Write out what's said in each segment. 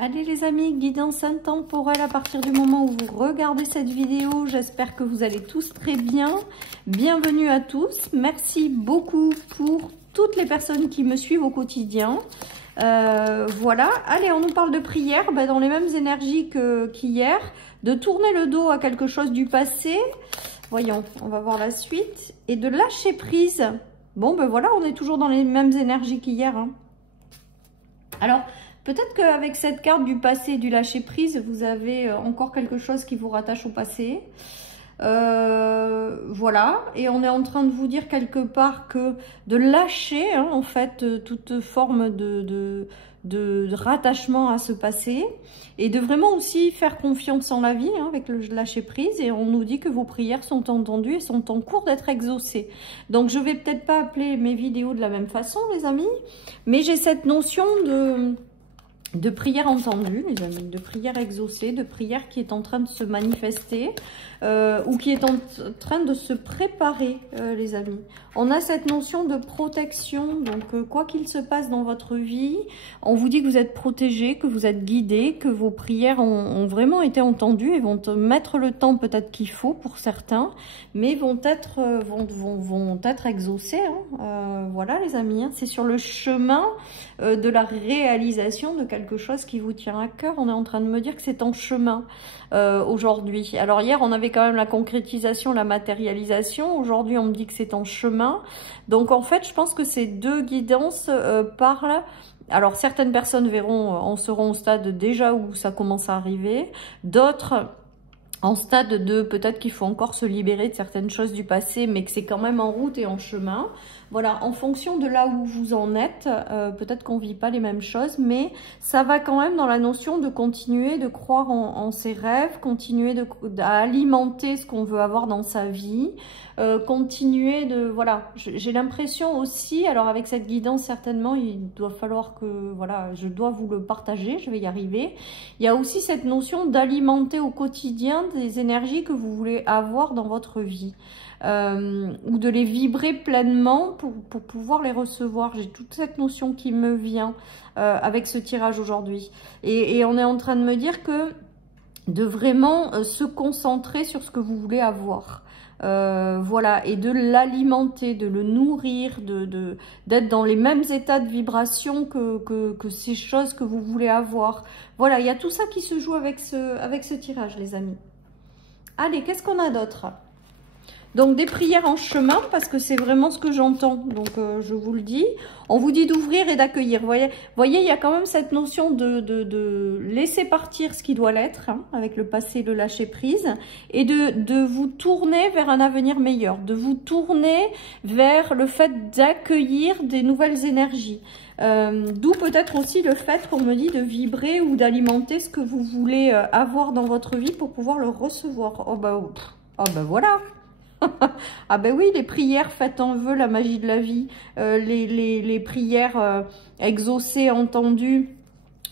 Allez les amis, guidance intemporelle à partir du moment où vous regardez cette vidéo. J'espère que vous allez tous très bien. Bienvenue à tous. Merci beaucoup pour toutes les personnes qui me suivent au quotidien. Voilà, allez, on nous parle de prière dans les mêmes énergies qu'hier. De tourner le dos à quelque chose du passé. Voyons, on va voir la suite. Et de lâcher prise. Bon, voilà, on est toujours dans les mêmes énergies qu'hier. Hein. Alors, peut-être qu'avec cette carte du passé, du lâcher prise, vous avez encore quelque chose qui vous rattache au passé. Voilà, et on est en train de vous dire quelque part que de lâcher, hein, en fait, toute forme de rattachement à ce passé, et de vraiment aussi faire confiance en la vie, hein, avec le lâcher prise. Et on nous dit que vos prières sont entendues et sont en cours d'être exaucées. Donc je vais peut-être pas appeler mes vidéos de la même façon, les amis, mais j'ai cette notion de prière entendue, les amis, de prière exaucée, de prière qui est en train de se manifester ou qui est en train de se préparer, les amis. On a cette notion de protection, donc quoi qu'il se passe dans votre vie, on vous dit que vous êtes protégé, que vous êtes guidé, que vos prières ont vraiment été entendues et vont mettre le temps peut-être qu'il faut pour certains, mais vont être exaucées. Hein. Voilà les amis, hein. C'est sur le chemin de la réalisation de quelque chose qui vous tient à cœur. On est en train de me dire que c'est en chemin aujourd'hui. Alors hier on avait quand même la concrétisation, la matérialisation. Aujourd'hui on me dit que c'est en chemin. Donc en fait je pense que ces deux guidances parlent. Alors certaines personnes en seront au stade déjà où ça commence à arriver. D'autres en stade de peut-être qu'il faut encore se libérer de certaines choses du passé, mais que c'est quand même en route et en chemin. Voilà, en fonction de là où vous en êtes, peut-être qu'on ne vit pas les mêmes choses, mais ça va quand même dans la notion de continuer de croire en ses rêves, continuer à alimenter ce qu'on veut avoir dans sa vie, continuer de... Voilà, j'ai l'impression aussi, alors avec cette guidance certainement, il doit falloir que... Voilà, je dois vous le partager, je vais y arriver. Il y a aussi cette notion d'alimenter au quotidien des énergies que vous voulez avoir dans votre vie. Ou de les vibrer pleinement pour pouvoir les recevoir. J'ai toute cette notion qui me vient avec ce tirage aujourd'hui. Et on est en train de me dire que de vraiment se concentrer sur ce que vous voulez avoir. Voilà, et de l'alimenter, de le nourrir, d'être dans les mêmes états de vibration que ces choses que vous voulez avoir. Voilà, il y a tout ça qui se joue avec ce tirage, les amis. Allez, qu'est-ce qu'on a d'autre ? Donc des prières en chemin, parce que c'est vraiment ce que j'entends, donc je vous le dis. On vous dit d'ouvrir et d'accueillir. Voyez, il y a quand même cette notion de laisser partir ce qui doit l'être, hein, avec le passé, le lâcher prise, et de vous tourner vers un avenir meilleur, de vous tourner vers le fait d'accueillir des nouvelles énergies. D'où peut-être aussi le fait qu'on me dit de vibrer ou d'alimenter ce que vous voulez avoir dans votre vie pour pouvoir le recevoir. Oh bah voilà. Ah ben oui, les prières faites en vœu, la magie de la vie, les prières exaucées, entendues.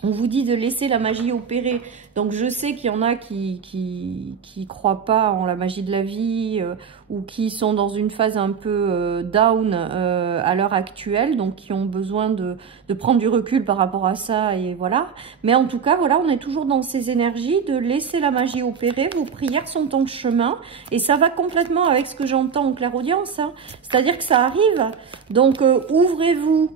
On vous dit de laisser la magie opérer. Donc je sais qu'il y en a qui croient pas en la magie de la vie ou qui sont dans une phase un peu down à l'heure actuelle, donc qui ont besoin de prendre du recul par rapport à ça, et voilà. Mais en tout cas, voilà, on est toujours dans ces énergies de laisser la magie opérer. Vos prières sont en chemin et ça va complètement avec ce que j'entends en clairaudience, hein. C'est-à-dire que ça arrive. Donc ouvrez-vous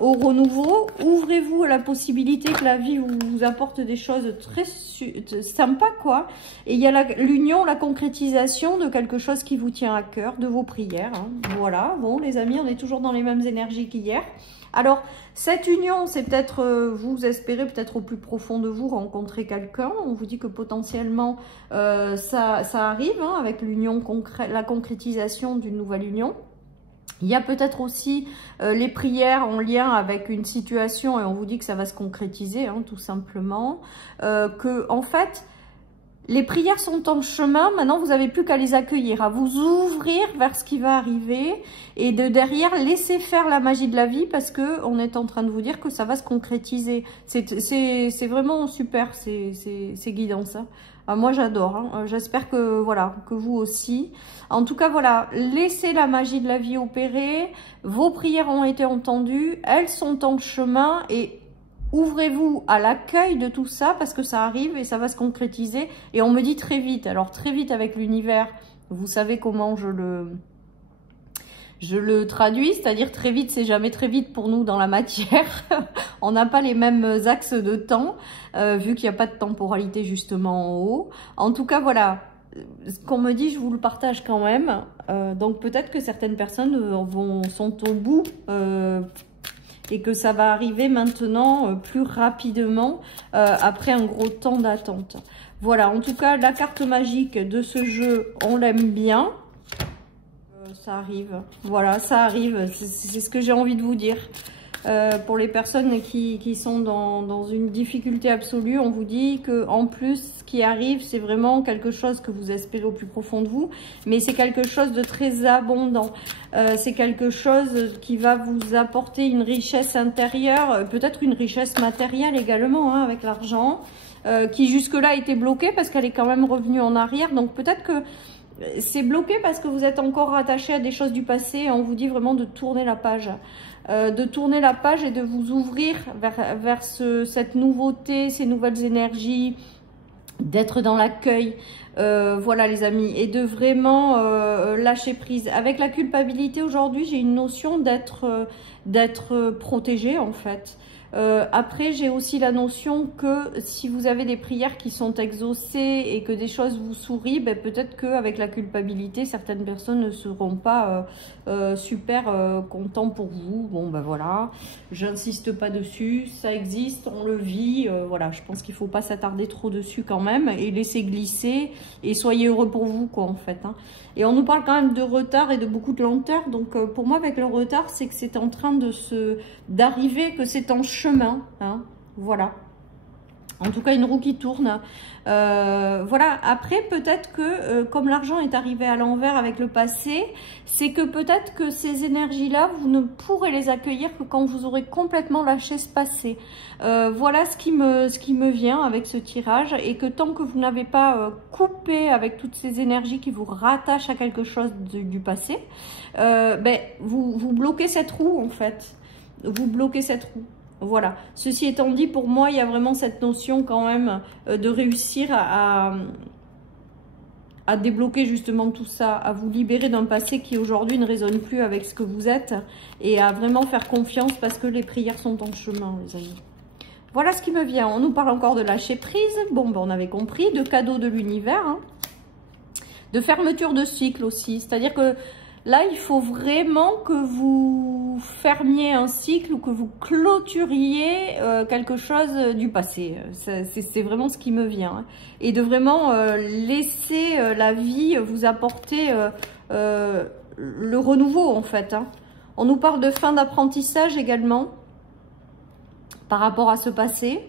au renouveau, ouvrez-vous à la possibilité que la vie vous apporte des choses très sympas, quoi. Et il y a l'union, la concrétisation de quelque chose qui vous tient à cœur, de vos prières, hein. Voilà, bon les amis, on est toujours dans les mêmes énergies qu'hier. Alors, cette union, c'est peut-être, vous espérez peut-être au plus profond de vous rencontrer quelqu'un. On vous dit que potentiellement, ça arrive, hein, avec l'union concrète, la concrétisation d'une nouvelle union. Il y a peut-être aussi les prières en lien avec une situation, et on vous dit que ça va se concrétiser, hein, tout simplement. Que en fait, les prières sont en chemin, maintenant vous n'avez plus qu'à les accueillir, à vous ouvrir vers ce qui va arriver, et de derrière laisser faire la magie de la vie, parce que on est en train de vous dire que ça va se concrétiser. C'est vraiment super ces guidances, hein. Moi j'adore, hein. J'espère que voilà, que vous aussi. En tout cas voilà, laissez la magie de la vie opérer. Vos prières ont été entendues, elles sont en chemin, et ouvrez-vous à l'accueil de tout ça parce que ça arrive et ça va se concrétiser. Et on me dit très vite. Alors très vite avec l'univers, vous savez comment je le traduis, c'est-à-dire très vite, c'est jamais très vite pour nous dans la matière. On n'a pas les mêmes axes de temps, vu qu'il n'y a pas de temporalité justement en haut. En tout cas, voilà, ce qu'on me dit, je vous le partage quand même. Donc peut-être que certaines personnes sont au bout et que ça va arriver maintenant plus rapidement après un gros temps d'attente. Voilà, en tout cas, la carte magique de ce jeu, on l'aime bien. Ça arrive, voilà, ça arrive, c'est ce que j'ai envie de vous dire. Pour les personnes qui sont dans une difficulté absolue, on vous dit que en plus, ce qui arrive, c'est vraiment quelque chose que vous espérez au plus profond de vous, mais c'est quelque chose de très abondant. C'est quelque chose qui va vous apporter une richesse intérieure, peut-être une richesse matérielle également, hein, avec l'argent, qui jusque-là était bloquée parce qu'elle est quand même revenue en arrière. Donc peut-être que c'est bloqué parce que vous êtes encore attaché à des choses du passé. On vous dit vraiment de tourner la page. De tourner la page et de vous ouvrir vers cette nouveauté, ces nouvelles énergies, d'être dans l'accueil. Voilà les amis. Et de vraiment lâcher prise. Avec la culpabilité aujourd'hui, j'ai une notion d'être protégé en fait. Après, j'ai aussi la notion que si vous avez des prières qui sont exaucées et que des choses vous sourient, ben peut-être qu'avec la culpabilité, certaines personnes ne seront pas super contents pour vous. Bon, ben voilà, j'insiste pas dessus, ça existe, on le vit. Voilà, je pense qu'il faut pas s'attarder trop dessus quand même et laisser glisser et soyez heureux pour vous, quoi, en fait. Hein. Et on nous parle quand même de retard et de beaucoup de lenteur. Donc, pour moi, avec le retard, c'est que c'est en train d'arriver, que c'est en chemin. Hein, voilà. En tout cas, une roue qui tourne. Voilà. Après, peut-être que comme l'argent est arrivé à l'envers avec le passé, c'est que peut-être que ces énergies-là, vous ne pourrez les accueillir que quand vous aurez complètement lâché ce passé. Voilà ce qui me vient avec ce tirage. Et que tant que vous n'avez pas coupé avec toutes ces énergies qui vous rattachent à quelque chose du passé, ben, vous bloquez cette roue en fait. Vous bloquez cette roue. Voilà. Ceci étant dit, pour moi, il y a vraiment cette notion quand même de réussir à débloquer justement tout ça, à vous libérer d'un passé qui aujourd'hui ne résonne plus avec ce que vous êtes et à vraiment faire confiance parce que les prières sont en chemin, les amis. Voilà ce qui me vient. On nous parle encore de lâcher prise. Bon, ben, on avait compris. De cadeaux de l'univers. Hein. De fermeture de cycle aussi. C'est-à-dire que là, il faut vraiment que vous fermiez un cycle ou que vous clôturiez quelque chose du passé. C'est vraiment ce qui me vient. Hein. Et de vraiment laisser la vie vous apporter le renouveau, en fait. Hein. On nous parle de fin d'apprentissage également par rapport à ce passé.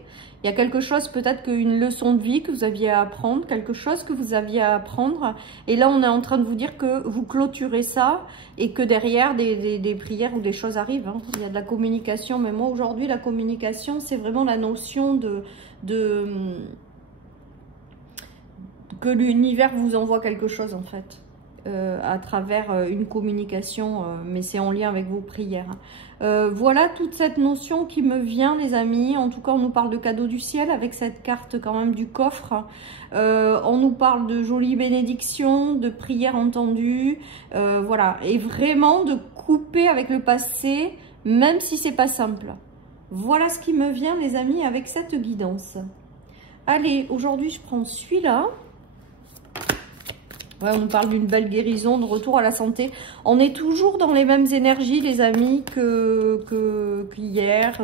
Il y a quelque chose, peut-être qu'une leçon de vie que vous aviez à apprendre, quelque chose que vous aviez à apprendre. Et là, on est en train de vous dire que vous clôturez ça et que derrière, des prières ou des choses arrivent. Hein. Il y a de la communication. Mais moi, aujourd'hui, la communication, c'est vraiment la notion que l'univers vous envoie quelque chose, en fait. À travers une communication, mais c'est en lien avec vos prières. Voilà toute cette notion qui me vient, les amis. En tout cas, on nous parle de cadeaux du ciel avec cette carte quand même du coffre. On nous parle de jolies bénédictions, de prières entendues. Voilà, et vraiment de couper avec le passé, même si c'est pas simple. Voilà ce qui me vient, les amis, avec cette guidance. Allez, aujourd'hui, je prends celui-là. Ouais, on nous parle d'une belle guérison, de retour à la santé. On est toujours dans les mêmes énergies, les amis, qu'hier.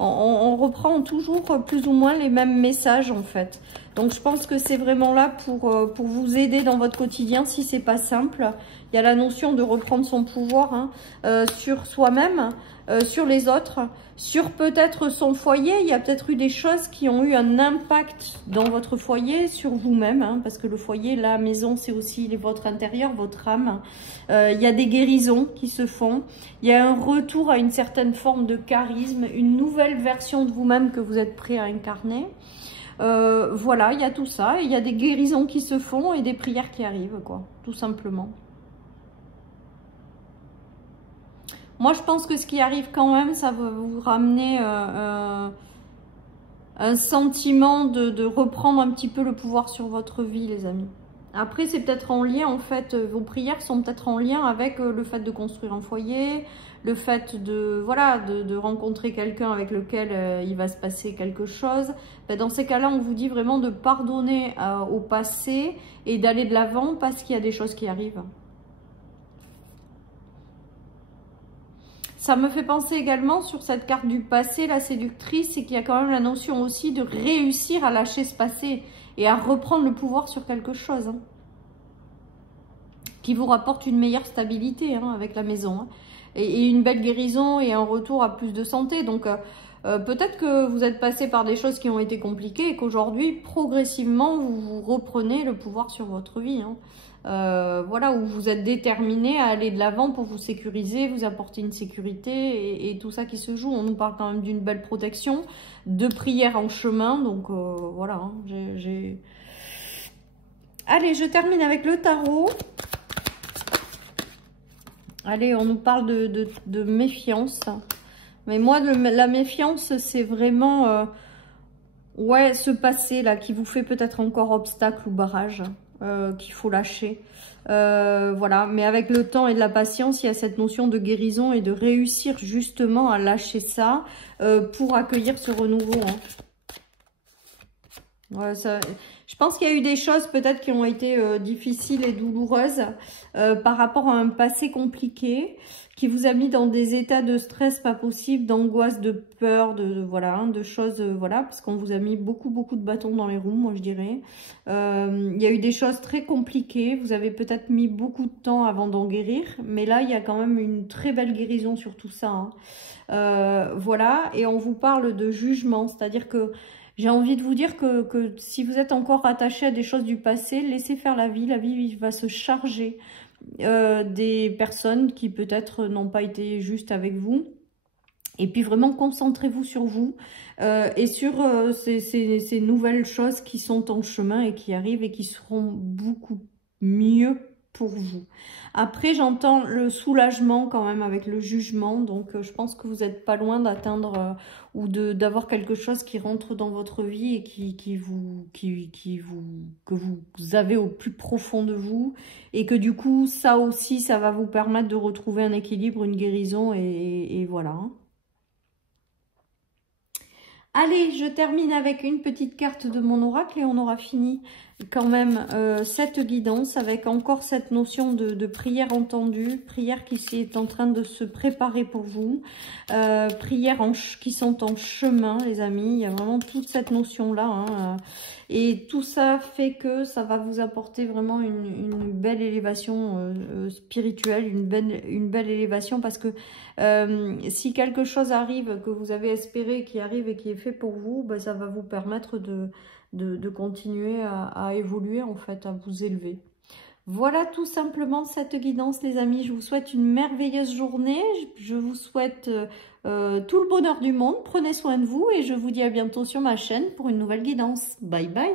On reprend toujours plus ou moins les mêmes messages, en fait. Donc, je pense que c'est vraiment là pour vous aider dans votre quotidien, si c'est pas simple. Il y a la notion de reprendre son pouvoir hein, sur soi-même, sur les autres, sur peut-être son foyer. Il y a peut-être eu des choses qui ont eu un impact dans votre foyer, sur vous-même, hein, parce que le foyer, la maison, c'est aussi votre intérieur, votre âme. Il y a des guérisons qui se font. Il y a un retour à une certaine forme de charisme, une nouvelle version de vous-même que vous êtes prêt à incarner. Voilà, il y a tout ça. Il y a des guérisons qui se font et des prières qui arrivent, quoi, tout simplement. Moi, je pense que ce qui arrive quand même, ça va vous ramener un sentiment de reprendre un petit peu le pouvoir sur votre vie, les amis. Après, c'est peut-être en lien, en fait, vos prières sont peut-être en lien avec le fait de construire un foyer, le fait de, voilà, de rencontrer quelqu'un avec lequel il va se passer quelque chose. Ben, dans ces cas-là, on vous dit vraiment de pardonner au passé et d'aller de l'avant parce qu'il y a des choses qui arrivent. Ça me fait penser également sur cette carte du passé, la séductrice, c'est qu'il y a quand même la notion aussi de réussir à lâcher ce passé et à reprendre le pouvoir sur quelque chose. Hein, qui vous rapporte une meilleure stabilité avec la maison. Hein, et une belle guérison et un retour à plus de santé. Donc peut-être que vous êtes passé par des choses qui ont été compliquées et qu'aujourd'hui, progressivement, vous reprenez le pouvoir sur votre vie. Hein. Voilà, où vous êtes déterminé à aller de l'avant pour vous sécuriser, vous apporter une sécurité et tout ça qui se joue. On nous parle quand même d'une belle protection, de prières en chemin. Donc voilà, hein, Allez, je termine avec le tarot. Allez, on nous parle de méfiance. Mais moi, la méfiance, c'est vraiment... ouais, ce passé là qui vous fait peut-être encore obstacle ou barrage. Qu'il faut lâcher. Voilà, mais avec le temps et de la patience, il y a cette notion de guérison et de réussir justement à lâcher ça pour accueillir ce renouveau. Hein. Ouais, ça, je pense qu'il y a eu des choses peut-être qui ont été difficiles et douloureuses par rapport à un passé compliqué qui vous a mis dans des états de stress pas possible, d'angoisse, de peur, voilà, hein, de choses, voilà, parce qu'on vous a mis beaucoup de bâtons dans les roues, moi je dirais. Il y a eu des choses très compliquées, vous avez peut-être mis beaucoup de temps avant d'en guérir, mais là il y a quand même une très belle guérison sur tout ça. Hein. Voilà, et on vous parle de jugement, c'est-à-dire que j'ai envie de vous dire que si vous êtes encore attaché à des choses du passé, laissez faire la vie va se charger des personnes qui peut-être n'ont pas été justes avec vous. Et puis vraiment concentrez-vous sur vous et sur ces nouvelles choses qui sont en chemin et qui arrivent et qui seront beaucoup mieux pour vous. Après, j'entends le soulagement quand même avec le jugement. Donc, je pense que vous n'êtes pas loin d'atteindre ou d'avoir quelque chose qui rentre dans votre vie et que vous avez au plus profond de vous. Et que du coup, ça aussi, ça va vous permettre de retrouver un équilibre, une guérison et voilà. Allez, je termine avec une petite carte de mon oracle et on aura fini quand même cette guidance avec encore cette notion de prière entendue, prière qui est en train de se préparer pour vous, prières qui sont en chemin les amis, il y a vraiment toute cette notion-là. Hein, et tout ça fait que ça va vous apporter vraiment une belle élévation spirituelle, une belle élévation parce que si quelque chose arrive que vous avez espéré, qui arrive et qui est fait pour vous, ben, ça va vous permettre de continuer à évoluer en fait, à vous élever. Voilà tout simplement cette guidance les amis, je vous souhaite une merveilleuse journée, je vous souhaite tout le bonheur du monde, prenez soin de vous et je vous dis à bientôt sur ma chaîne pour une nouvelle guidance. Bye bye.